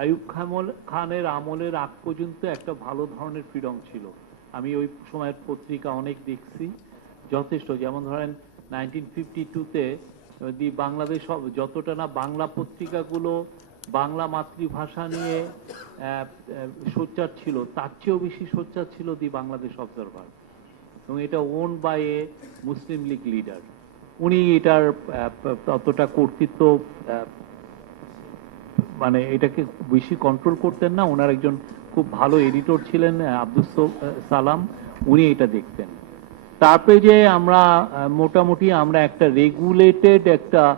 আইয়ুব খামল খানের আমলের আগ পর্যন্ত একটা ভালো ধরনের ফ্রিডম ছিল। আমি ওই সময়ের পত্রিকা অনেক দেখছি, যথেষ্ট। যেমন ধরেন নাইনটিন ফিফটি টুতে দি বাংলাদেশ যতটা না বাংলা পত্রিকাগুলো বাংলা মাতৃভাষা নিয়ে সোচ্চার ছিল, তার চেয়েও বেশি সোচ্চার ছিল দি বাংলাদেশ অবজারভার এবং এটা own by a Muslim League leader উনি এটার ততটা কর্তৃত্ব মানে এটাকে বেশি কন্ট্রোল করতেন না। ওনার একজন খুব ভালো এডিটর ছিলেন আহ, আব্দুস সালাম। উনি এটা দেখতেন। তারপরে যে আমরা মোটামুটি আমরা একটা রেগুলেটেড একটা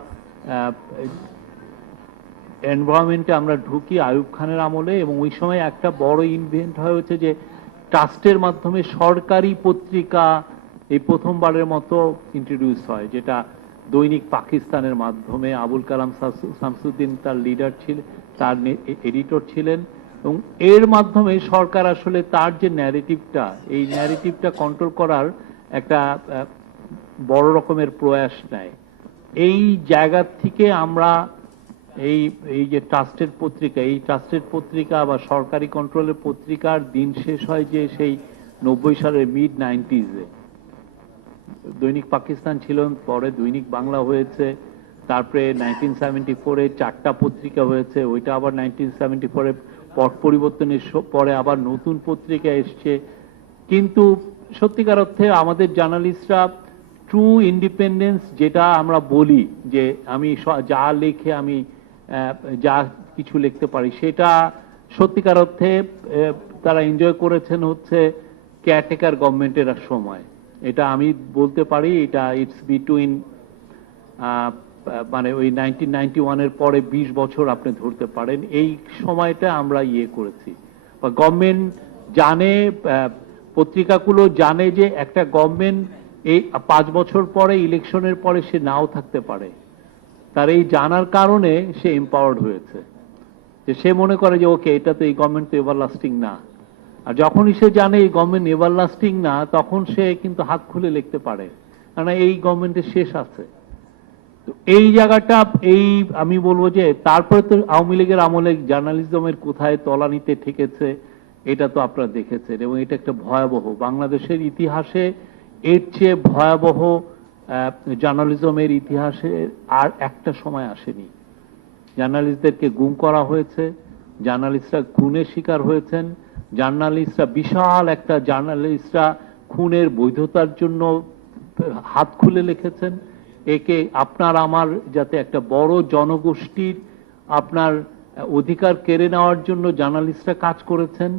এনভায়রনমেন্টে আমরা ঢুকি আয়ুব খানের আমলে এবং ওই সময় একটা বড় ইনভেন্ট হয়েছে যে ট্রাস্টের মাধ্যমে সরকারি পত্রিকা এই প্রথমবারের মতো ইন্ট্রোডিউস হয় যেটা দৈনিক পাকিস্তানের মাধ্যমে আবুল কালাম শামসুদ্দিন তার লিডার ছিল, তার এডিটর ছিলেন এবং এর মাধ্যমে সরকার আসলে তার যে ন্যারেটিভটা এই ন্যারেটিভটা কন্ট্রোল করার একটা বড় রকমের প্রয়াস নেয়। এই জায়গা থেকে আমরা এই এই যে ট্রাস্টেড পত্রিকা, এই ট্রাস্টেড পত্রিকা বা সরকারি কন্ট্রোলের পত্রিকার দিন শেষ হয় যে সেই নব্বই সালের মিড নাইনটিজে দৈনিক পাকিস্তান ছিল, পরে দৈনিক বাংলা হয়েছে, তারপরে নাইনটিন সেভেন্টি ফোরে চারটা পত্রিকা হয়েছে, ওইটা আবার নাইনটিন সেভেন্টি ফোরে পট পরিবর্তনের পরে আবার নতুন পত্রিকা এসছে। কিন্তু সত্যিকার অর্থে আমাদের জার্নালিস্টরা ট্রু ইন্ডিপেন্ডেন্স যেটা আমরা বলি, যে আমি যা লেখে আমি যা কিছু লিখতে পারি, সেটা সত্যিকার অর্থে তারা এনজয় করেছেন হচ্ছে কেয়ারটেকার গভর্নমেন্টের সময়। এটা আমি বলতে পারি, এটা ইটস বিটুইন মানে ওই নাইনটিন নাইনটি ওয়ানের পরে বিশ বছর আপনি ধরতে পারেন। এই সময়টা আমরা ইয়ে করেছি। বা গভর্নমেন্ট জানে পত্রিকাগুলো জানে যে একটা গভর্নমেন্ট এই পাঁচ বছর পরে ইলেকশনের পরে সে নাও থাকতে পারে। তার এই জানার কারণে সে এম্পাওয়ার্ড হয়েছে। যে সে মনে করে যে, ওকে, এটা তো এই গভর্নমেন্ট তো এভার লাস্টিং না। আর যখনই সে জানে এই গভর্নমেন্ট এভার লাস্টিং না, তখন সে কিন্তু হাত খুলে লিখতে পারে। কারণ এই গভর্নমেন্টের শেষ আছে। তো এই জায়গাটা, এই আমি বলব যে, তারপরে তো আওয়ামী লীগের আমলে জার্নালিজমের কোথায় তলানিতে ঠেকেছে, এটা তো আপনারা দেখেছেন। এবং এটা একটা ভয়াবহ, বাংলাদেশের ইতিহাসে এর চেয়ে ভয়াবহ জার্নালিজমের ইতিহাসে আর একটা সময় আসেনি। জার্নালিস্টদেরকে গুম করা হয়েছে, জার্নালিস্টরা খুনের শিকার হয়েছেন জার্নালিস্টরা, বিশাল একটা জার্নালিস্টরা খুনের বৈধতার জন্য হাত খুলে লিখেছেন। একে আপনার আমার যাতে একটা বড় জনগোষ্ঠীর আপনার অধিকার কেড়ে নেওয়ার জন্য জার্নালিস্টরা কাজ করেছেন।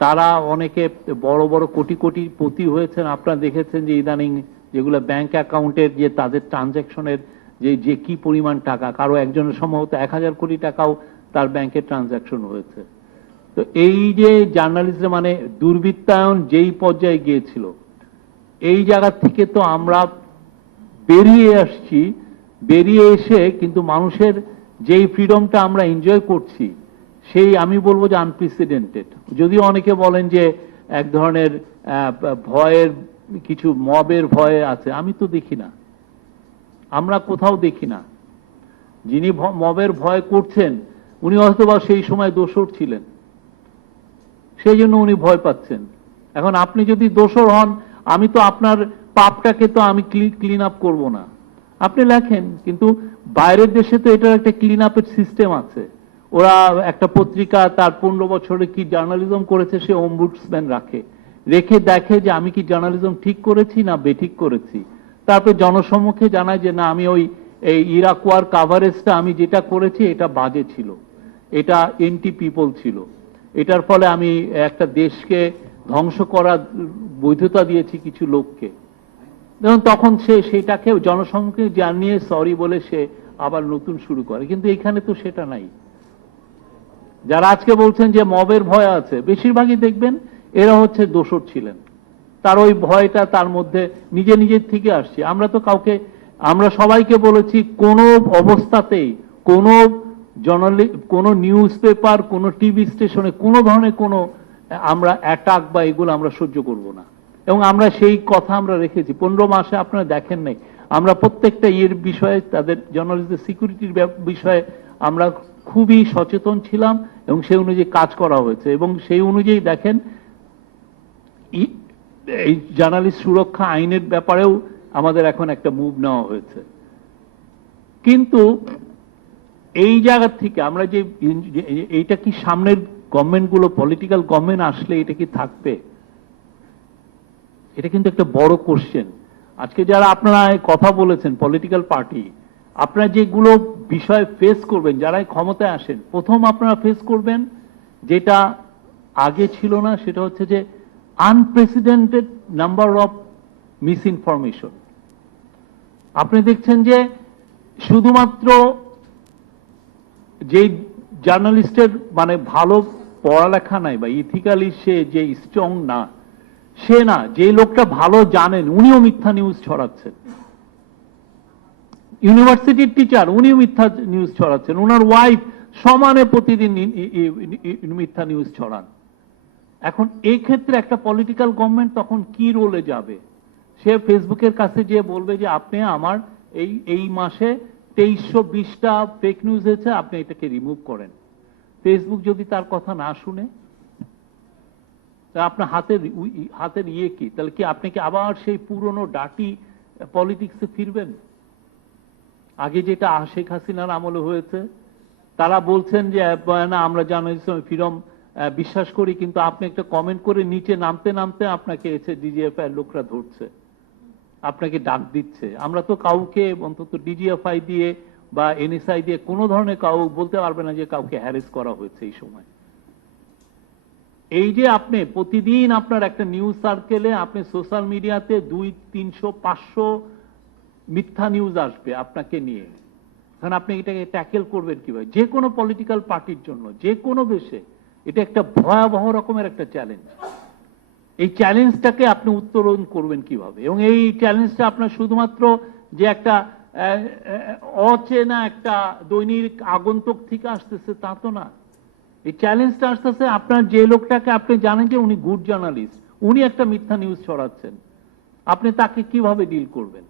তারা অনেকে বড় বড় কোটি কোটি পতি হয়েছেন। আপনারা দেখেছেন যে ইদানিং যেগুলো ব্যাংক অ্যাকাউন্টের যে তাদের ট্রানজ্যাকশনের যে যে কি পরিমাণ টাকা, কারও একজনের সম্ভবত এক হাজার কোটি টাকাও তার ব্যাংকে ট্রানজ্যাকশন হয়েছে। তো এই যে জার্নালিস্ট মানে দুর্বৃত্তায়ন যেই পর্যায়ে গিয়েছিল, এই জায়গা থেকে তো আমরা বেরিয়ে আসছি, বেরিয়ে এসে কিন্তু মানুষের যেই ফ্রিডমটা আমরা এনজয় করছি, সেই আমি বলব যে আনপ্রেসিডেন্টেড যদিও অনেকে বলেন যে এক ধরনের ভয়ের, কিছু মবের ভয়ে আছে, আমি তো দেখি না। আমরা কোথাও দেখি না। যিনি মবের ভয় করছেন, উনি হয়তো সেই সময় দোষর ছিলেন। সেই জন্য উনি ভয় পাচ্ছেন। এখন আপনি যদি দোষর হন, আমি তো আপনার পাপটাকে তো আমি ক্লিন আপ করব না। আপনি লেখেন, কিন্তু বাইরের দেশে তো এটার একটা ক্লিন আপের সিস্টেম আছে। ওরা একটা পত্রিকা তার পনেরো বছরে কি জার্নালিজম করেছে, সে অম্বুডসম্যান রাখে। রেখে দেখে যে আমি কি জার্নালিজম ঠিক করেছি না বেঠিক করেছি। তারপর জনসম্মুখে জানায় যে না, আমি ওই, এই ইরাকোয়ার কাভারেজটা আমি যেটা করেছি, এটা বাজে ছিল। এটা এন্টি পিপল ছিল। এটার ফলে আমি একটা দেশকে ধ্বংস করার বৈধতা দিয়েছি কিছু লোককে। দেখুন, তখন সে সেটাকে জনসম্মুখে জানিয়ে সরি বলে সে আবার নতুন শুরু করে। কিন্তু এখানে তো সেটা নাই। যারা আজকে বলছেন যে মবের ভয় আছে, বেশিরভাগই দেখবেন এরা হচ্ছে দোষর ছিলেন। তার ওই ভয়টা তার মধ্যে নিজে নিজের থেকে আসছে। আমরা তো কাউকে, আমরা সবাইকে বলেছি কোনো অবস্থাতেই, কোনো জর্নালি কোনো নিউজ পেপার কোনো টিভি স্টেশনে কোনো ধরনের কোনো, আমরা অ্যাটাক বা এগুলো আমরা সহ্য করব না। এবং আমরা সেই কথা আমরা রেখেছি। পনেরো মাসে আপনারা দেখেন নাই। আমরা প্রত্যেকটা ইয়ের বিষয়ে, তাদের জার্নালিস্টদের সিকিউরিটির বিষয়ে আমরা খুবই সচেতন ছিলাম এবং সেই অনুযায়ী কাজ করা হয়েছে। এবং সেই অনুযায়ী দেখেন এই জার্নালিস্ট সুরক্ষা আইনের ব্যাপারেও আমাদের এখন একটা মুভ নেওয়া হয়েছে। কিন্তু এই জায়গা থেকে আমরা যে এইটা কি সামনের গভর্নমেন্টগুলো পলিটিক্যাল গভর্নমেন্ট আসলে এটা কি থাকবে? এটা কিন্তু একটা বড় কোশ্চেন আজকে যারা আপনারা কথা বলেছেন পলিটিক্যাল পার্টি আপনারা যেগুলো বিষয় ফেস করবেন যারা এই ক্ষমতায় আসেন, প্রথম আপনারা ফেস করবেন যেটা আগে ছিল না, সেটা হচ্ছে যে unprecedented number of misinformation আপনি দেখছেন যে শুধুমাত্র যে জার্নালিস্টের মানে ভালো পড়ালেখা নাই বা ইথিক্যালি সে যে স্ট্রং না, সে না যে লোকটা ভালো জানেন, উনিও মিথ্যা নিউজ ছড়াচ্ছেন। ইউনিভার্সিটির টিচার উনিও মিথ্যা নিউজ ছড়াচ্ছেন। ওনার ওয়াইফ সমানে প্রতিদিন মিথ্যা নিউজ ছড়ান। এখন এই ক্ষেত্রে একটা পলিটিক্যাল গভর্নমেন্ট তখন কি রোলে যাবে? সে ফেসবুকের কাছে যে বলবে যে, আপনি আমার এই এই মাসে তেইশশো বিশটা ফেক নিউজ হয়েছে আপনি এটাকে রিমুভ করেন। ফেসবুক যদি তার কথা না শুনে আপনার হাতের হাতের ইয়ে কি? তাহলে কি আপনি কি আবার সেই পুরনো ডাটি পলিটিক্সে ফিরবেন? আগে যেটা শেখ হাসিনার আমলে হয়েছে, তারা বলছেন যে না, আমরা জার্নালিজম ফ্রিডম বিশ্বাস করি, কিন্তু আপনি একটা কমেন্ট করে নিচে নামতে নামতে আপনাকে এসে ডিজিএফআই লোকরা ধরছে। আপনাকে ডাক দিচ্ছে। আমরা তো কাউকে অন্তত ডিজিএফআই দিয়ে বা এনএসআই দিয়ে কোনো ধরনের কাউ বলতে পারবে না যে কাউকে হ্যারেস করা হয়েছে এই সময়। এই যে আপনি প্রতিদিন আপনার একটা নিউজ সার্কেলে আপনি সোশ্যাল মিডিয়াতে দুই, তিনশো, পাঁচশো মিথ্যা নিউজ আসবে আপনাকে নিয়ে। এখন আপনি এটাকে ট্যাকেল করবেন কীভাবে? যে কোনো পলিটিক্যাল পার্টির জন্য, যে কোনো দেশে, এটা একটা ভয়াবহ রকমের একটা চ্যালেঞ্জ এই চ্যালেঞ্জটাকে আপনি উত্তরণ করবেন কীভাবে? এবং এই চ্যালেঞ্জটা আপনার শুধুমাত্র যে একটা অচেনা একটা দৈনিক আগন্তুক থেকে আসতেছে তা তো না। এই চ্যালেঞ্জটা আসতেছে আপনার যে লোকটাকে আপনি জানেন যে উনি গুড জার্নালিস্ট উনি একটা মিথ্যা নিউজ ছড়াচ্ছেন। আপনি তাকে কীভাবে ডিল করবেন?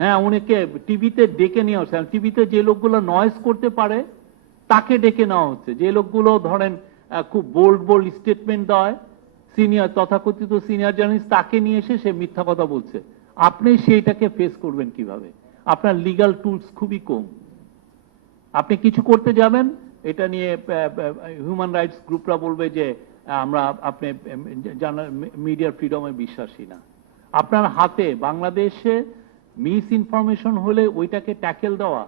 হ্যাঁ উনিকে টিভিতে ডেকে নিয়ে আসে টিভিতে যে লোকগুলো নয়েজ করতে পারে, তাকে ডেকে নেওয়া হচ্ছে। যে লোকগুলো ধরেন খুব বোল্ড বোল্ড স্টেটমেন্ট দেয়। সিনিয়র তথাকথিত সিনিয়র জার্নালিস্ট তাকে নিয়ে এসে সে মিথ্যা কথা বলছে। আপনি সেইটাকে ফেস করবেন কীভাবে? আপনার লিগ্যাল টুলস খুবই কম। আপনি কিছু করতে যাবেন, এটা নিয়ে হিউম্যান রাইটস গ্রুপরা বলবে যে, আমরা, আপনি মিডিয়ার ফ্রিডমে বিশ্বাসী না। আপনার হাতে বাংলাদেশে মিস ইনফরমেশন হলে ওইটাকে ট্যাকেল দেওয়া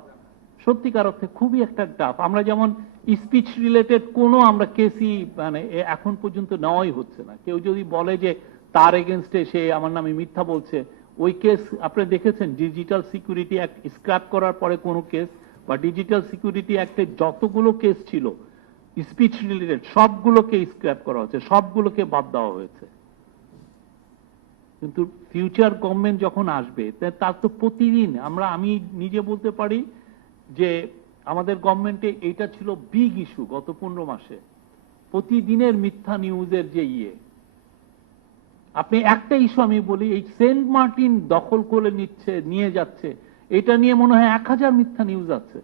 সত্যিকার অর্থে খুবই একটা টাফ আমরা যেমন স্পিচ রিলেটেড কোনো আমরা কেসই মানে এখন পর্যন্ত নেওয়াই হচ্ছে না। কেউ যদি বলে যে তার এগেনস্টে সে আমার নামে মিথ্যা বলছে, ওই কেস আপনি দেখেছেন ডিজিটাল সিকিউরিটি অ্যাক্ট স্ক্র্যাপ করার পরে কোনো কেস বা ডিজিটাল সিকিউরিটি অ্যাক্টে যতগুলো কেস ছিল স্পিচ রিলেটেড সবগুলোকে স্ক্র্যাপ করা হয়েছে, সবগুলোকে বাদ দেওয়া হয়েছে। কিন্তু ফিউচার গভর্নমেন্ট যখন আসবে তার তো প্রতিদিন আমরা, আমি নিজে বলতে পারি যে আমাদের গভর্নমেন্টে এটা ছিল বিগ ইস্যু গত পনেরো মাসে। প্রতিদিনের মিথ্যা নিউজের যে ইয়ে। আপনি একটা ইস্যু আমি বলি, এই সেন্ট মার্টিন দখল করে নিচ্ছে, নিয়ে যাচ্ছে, এটা নিয়ে মনে হয় এক হাজার মিথ্যা নিউজ আছে।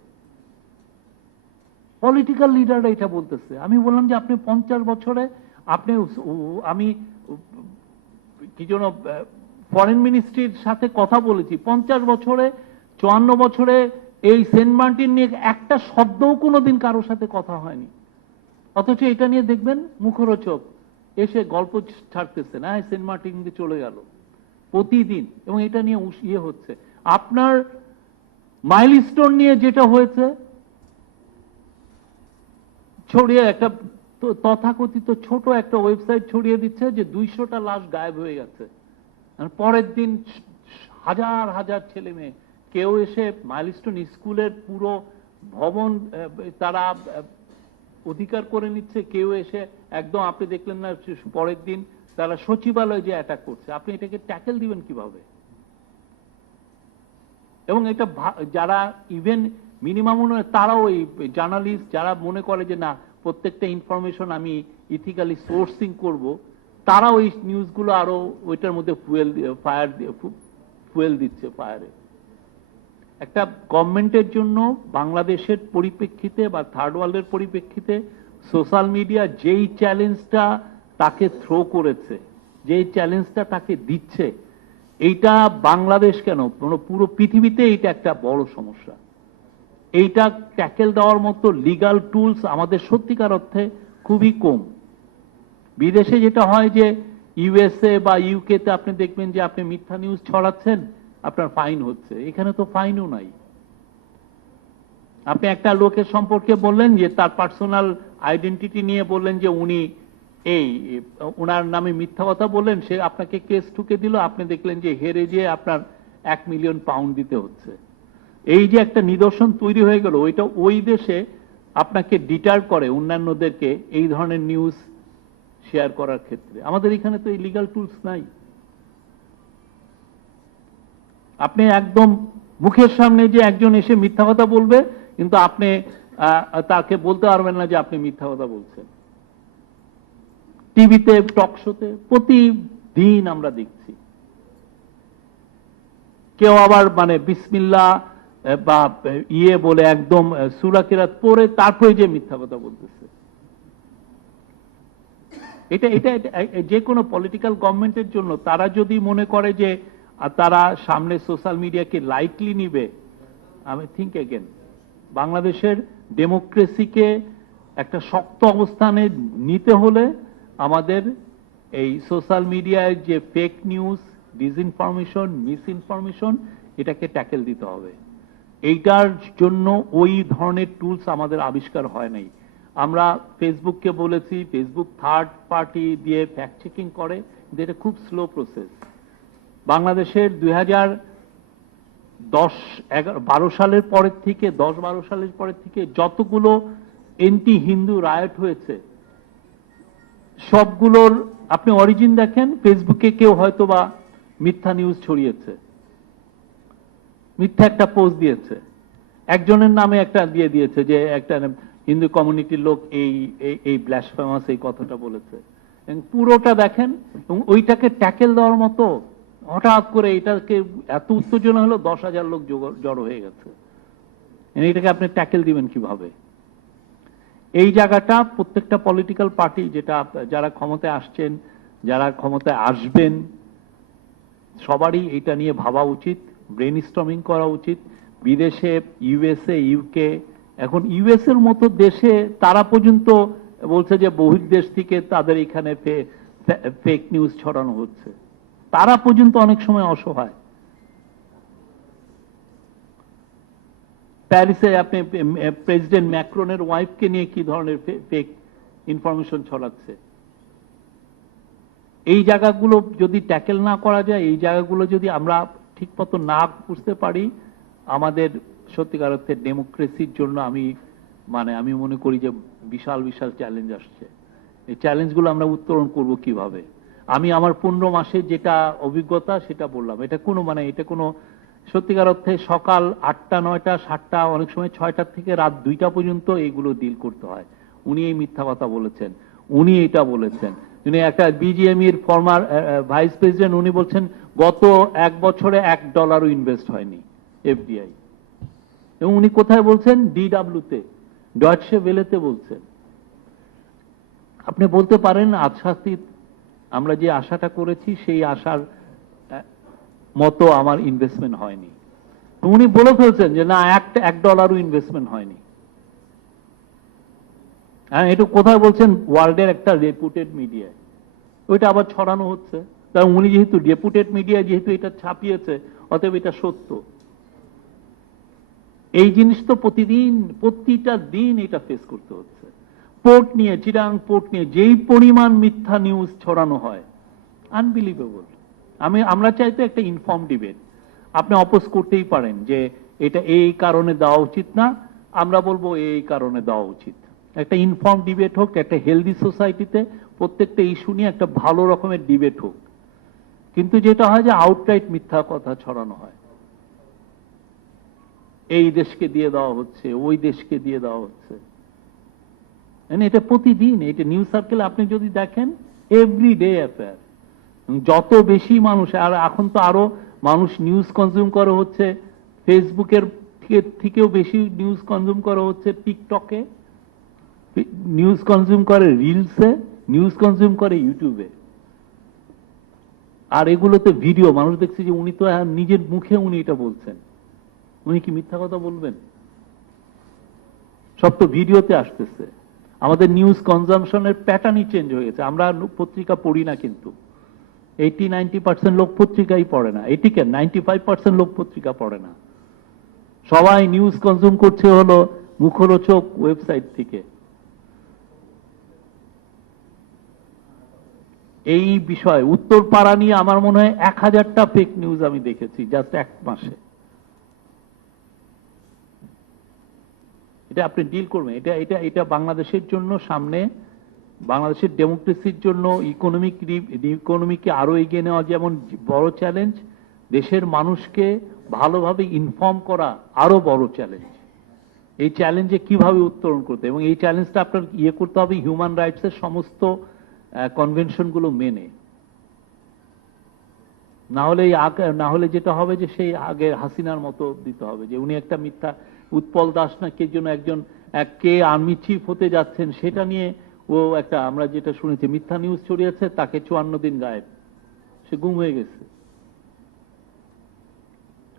পলিটিক্যাল লিডাররা এটা বলতেছে। আমি বললাম যে আপনি পঞ্চাশ বছরে আপনি আমি কি যেন ফরেন মিনিস্ট্রির সাথে কথা বলেছি। পঞ্চাশ বছরে, চুয়ান্ন বছরে এই সেন্ট মার্টিন নিয়ে একটা শব্দও কোনোদিন কারোর সাথে কথা হয়নি। অথচ এটা নিয়ে দেখবেন মুখরোচক এসে গল্প ছাড়তেছে না সেন্ট মার্টিন চলে গেল প্রতিদিন এবং এটা নিয়ে ইয়ে হচ্ছে। আপনার মাইলস্টোন নিয়ে যেটা হয়েছে, ছড়িয়ে একটা তথাকথিত ছোট একটা ওয়েবসাইট ছড়িয়ে দিচ্ছে যে দুইশোটা লাশ গায়েব হয়ে গেছে। পরের দিন হাজার হাজার ছেলে মেয়ে কেউ এসে মাইলস্টোন স্কুলের পুরো ভবন তারা অধিকার করে নিচ্ছে, কেউ এসে একদম আপনি দেখলেন না পরের দিন তারা সচিবালয় যে অ্যাটাক করছে, আপনি এটাকে ট্যাকেল দিবেন কীভাবে? এবং এটা যারা ইভেন মিনিমাম তারাও এই জার্নালিস্ট যারা মনে করে যে না, প্রত্যেকটা ইনফরমেশন আমি ইথিক্যালি সোর্সিং করব, তারাও এই নিউজগুলো আরও ওইটার মধ্যে ফুয়েল ফায়ার ফুয়েল দিচ্ছে ফায়ারে একটা গভর্নমেন্টের জন্য বাংলাদেশের পরিপ্রেক্ষিতে বা থার্ড ওয়ার্ল্ডের পরিপ্রেক্ষিতে সোশ্যাল মিডিয়া যেই চ্যালেঞ্জটা তাকে থ্রো করেছে, যেই চ্যালেঞ্জটা তাকে দিচ্ছে, এইটা বাংলাদেশ কেন? পুরো পৃথিবীতে এটা একটা বড় সমস্যা। এইটা ট্যাকেল দেওয়ার মতো লিগাল টুলস আমাদের সত্যিকার অর্থে খুবই কম। বিদেশে যেটা হয় যে ইউএসএ বা ইউকে তে আপনি দেখবেন যে আপনি মিথ্যা নিউজ ছড়াচ্ছেন আপনার ফাইন হচ্ছে। এখানে তো ফাইনও নাই। আপনি একটা লোকের সম্পর্কে বললেন যে, তার পার্সোনাল আইডেন্টিটি নিয়ে বললেন যে, উনি এই, ওনার নামে মিথ্যা কথা বললেন, সে আপনাকে কেস ঠুকে দিল। আপনি দেখলেন যে, হেরে যে আপনার এক মিলিয়ন পাউন্ড দিতে হচ্ছে। এই যে একটা নিদর্শন তৈরি হয়ে গেল, ওইটা ওই দেশে আপনাকে ডিটার করে অন্যান্যদেরকে এই ধরনের নিউজ শেয়ার করার ক্ষেত্রে। আমাদের এখানে তো এই লিগাল টুলস নাই। আপনি একদম মুখের সামনে যে একজন এসে মিথ্যা কথা বলবে কিন্তু আপনি তাকে বলতে পারবেন না যে আপনি মিথ্যা কথা বলছেন। টিভিতে টক শোতে প্রতিদিন আমরা দেখছি। কেউ আবার মানে বিসমিল্লা বা ইয়ে বলে একদম আহ, সূরা কেরাত পড়ে তারপরে যে মিথ্যা কথা বলতেছে। এটা এটা যে কোনো পলিটিক্যাল গভর্নমেন্টের জন্য তারা যদি মনে করে যে আহ, তারা সামনে সোশ্যাল মিডিয়াকে লাইটলি নিবে। আমি থিঙ্ক এগেন বাংলাদেশের ডেমোক্রেসিকে একটা শক্ত অবস্থানে নিতে হলে আমাদের এই সোশ্যাল মিডিয়ায় যে fake news disinformation misinformation এটাকে ট্যাকেল দিতে হবে। এইটার জন্য ওই ধরনের টুলস আমাদের আবিষ্কার হয় নাই। আমরা ফেসবুককে বলেছি ফেসবুক থার্ড পার্টি দিয়ে ফ্যাক্ট চেকিং করে কিন্তু এটা খুব স্লো প্রসেস বাংলাদেশের দুই হাজার দশ এগারো বারো সালের পরের থেকে, দশ বারো সালের পরের থেকে যতগুলো এন্টি হিন্দু রায়ট হয়েছে, সবগুলোর আপনি অরিজিন দেখেন ফেসবুকে কেউ হয়তো বা মিথ্যা নিউজ ছড়িয়েছে, মিথ্যা একটা পোস্ট দিয়েছে, একজনের নামে একটা দিয়ে দিয়েছে যে একটা হিন্দু কমিউনিটির লোক এই, এই- এই ব্ল্যাসফেমাস এই কথাটা বলেছে। পুরোটা দেখেন, এবং ওইটাকে ট্যাকেল দেওয়ার মতো হঠাৎ করে এটাকে এত উত্তেজনা হলো, দশ হাজার লোক জড়ো হয়ে গেছে। এবং এটাকে আপনি ট্যাকেল দিবেন কীভাবে? এই জায়গাটা প্রত্যেকটা পলিটিক্যাল পার্টি যেটা যারা ক্ষমতায় আসছেন, যারা ক্ষমতায় আসবেন, সবারই এটা নিয়ে ভাবা উচিত ব্রেন স্টমিং করা উচিত। বিদেশে ইউএসএ ইউকে এখন ইউএস এর মতো দেশে তারা পর্যন্ত বলছে যে বহির্দেশ থেকে তাদের এখানে ফেক নিউজ ছড়ানো হচ্ছে। তারা পর্যন্ত অনেক সময় অসহায়। প্যারিসে আপনি প্রেসিডেন্ট ম্যাক্রনের ওয়াইফকে নিয়ে কি ধরনের ফেক ইনফরমেশন ছড়াচ্ছে? এই জায়গাগুলো যদি ট্যাকেল না করা যায়, এই জায়গাগুলো যদি আমরা ঠিক মতো না বুঝতে পারি, আমাদের সত্যিকার অর্থে ডেমোক্রেসির জন্য আমি মানে আমি মনে করি যে বিশাল বিশাল চ্যালেঞ্জ আসছে। এই চ্যালেঞ্জগুলো আমরা উত্তরণ করব কীভাবে? আমি আমার পনেরো মাসে যেটা অভিজ্ঞতা সেটা বললাম। এটা কোনো মানে এটা কোনো সত্যিকার অর্থে সকাল আটটা, নয়টা, সাতটা, অনেক সময় ছয়টার থেকে রাত দুইটা পর্যন্ত এইগুলো ডিল করতে হয়। উনি এই মিথ্যা কথা বলেছেন। উনি এটা বলেছেন। উনি একটা বিজিএম এর ফর্মার ভাইস প্রেসিডেন্ট উনি বলছেন, গত এক বছরে এক ডলারও ইনভেস্ট হয়নি এফডিআই এবং উনি কোথায় বলছেন? ডিডাব্লিউ তে ডয়সে বেলেতে বলছেন। আপনি বলতে পারেন আশাতীত আমরা যে আশাটা করেছি, সেই আশার মতো আমার ইনভেস্টমেন্ট হয়নি। উনি বলে ফেলছেন যে, না একটা এক ডলারও ইনভেস্টমেন্ট হয়নি। হ্যাঁ এটা কোথায় বলছেন? ওয়ার্ল্ডের একটা রেপুটেড মিডিয়ায় ওইটা আবার ছড়ানো হচ্ছে। কারণ উনি যেহেতু রেপুটেড মিডিয়া যেহেতু এটা ছাপিয়েছে, অতএব এটা সত্য। এই জিনিস তো প্রতিদিন, প্রতিটা দিন এটা ফেস করতে হচ্ছে। পোর্ট নিয়ে চিরাং পোর্ট নিয়ে যেই পরিমাণ মিথ্যা নিউজ ছড়ানো হয় আনবিলিভেবল আমি, আমরা চাইতে একটা ইনফর্ম ডিবেট আপনি অপোজ করতেই পারেন যে এটা এই কারণে দেওয়া উচিত না, আমরা বলব এই কারণে দেওয়া উচিত। একটা ইনফর্ম ডিবেট হোক, একটা হেলদি সোসাইটিতে প্রত্যেকটা ইস্যু নিয়ে একটা ভালো রকমের ডিবেট হোক। কিন্তু যেটা হয় যে আউটরাইট মিথ্যা কথা ছড়ানো হয়। এই দেশকে দিয়ে দেওয়া হচ্ছে, ওই দেশকে দিয়ে দেওয়া হচ্ছে। এটা প্রতিদিন, এটা নিউজ সার্কেল আপনি যদি দেখেন এভরি ডে অ্যাফেয়ার যত বেশি মানুষ, আর এখন তো আরও মানুষ নিউজ কনজিউম করে হচ্ছে ফেসবুকের থেকেও বেশি নিউজ কনজিউম করা হচ্ছে টিকটকে নিউজ কনজিউম করে রিলসে নিউজ কনজিউম করে ইউটিউবে আর এগুলোতে ভিডিও মানুষ দেখছে যে উনি তো নিজের মুখে উনি এটা বলছেন। উনি কি মিথ্যা কথা বলবেন? সব তো ভিডিওতে আসতেছে। আমাদের নিউজ কনজামশনের প্যাটার্নই চেঞ্জ হয়ে গেছে। আমরা পত্রিকা পড়ি না কিন্তু। এইটি নাইনটি পার্সেন্ট লোক পত্রিকাই পড়ে না। এইটি কেন? নাইনটি ফাইভ পার্সেন্ট লোক পত্রিকা পড়ে না। সবাই নিউজ কনজিউম করছে হলো মুখরোচক ওয়েবসাইট থেকে। এই বিষয় উত্তর পাড়া নিয়ে আমার মনে হয় এক হাজারটা ফেক নিউজ আমি দেখেছি জাস্ট এক মাসে। এটা আপনি ডিল করবেন। এটা এটা এটা বাংলাদেশের জন্য সামনে, বাংলাদেশের ডেমোক্রেসির জন্য ইকোনমিক ইকোনমিকে আরও এগিয়ে নেওয়া যেমন বড় চ্যালেঞ্জ দেশের মানুষকে ভালোভাবে ইনফর্ম করা আরও বড় চ্যালেঞ্জ এই চ্যালেঞ্জে কীভাবে উত্তরণ করতে এবং এই চ্যালেঞ্জটা আপনার ইয়ে করতে হবে হিউম্যান রাইটসের সমস্ত কনভেনশনগুলো মেনে। না হলে না হলে যেটা হবে যে সেই আগে হাসিনার মতো দিতে হবে, যে উনি একটা মিথ্যা উৎপল দাস না কে জন্য একজন, এক কে আর্মি চিফ হতে যাচ্ছেন, সেটা নিয়ে ও একটা, আমরা যেটা শুনেছি, মিথ্যা নিউজ ছড়িয়েছে, তাকে চুয়ান্ন দিন গায়েব। সে গুম হয়ে গেছে।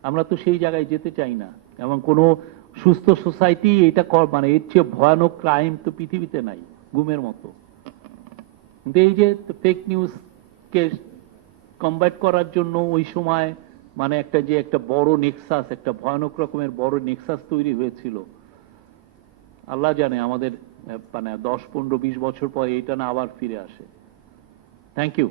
আমরা তো সেই জায়গায় যেতে চাই না। এবং কোনো সুস্থ সোসাইটি এটা কর- মানে এর চেয়ে ভয়ানক ক্রাইম তো পৃথিবীতে নাই, গুমের মতো। এই যে ফেক নিউজকে কম্বাইট করার জন্য ওই সময় মানে একটা যে একটা বড় নেক্সাস, একটা ভয়ানক রকমের বড় নেক্সাস তৈরি হয়েছিল। আল্লাহ জানে আমাদের মানে দশ, পনেরো, বিশ বছর পর এইটা না আবার ফিরে আসে। Thank you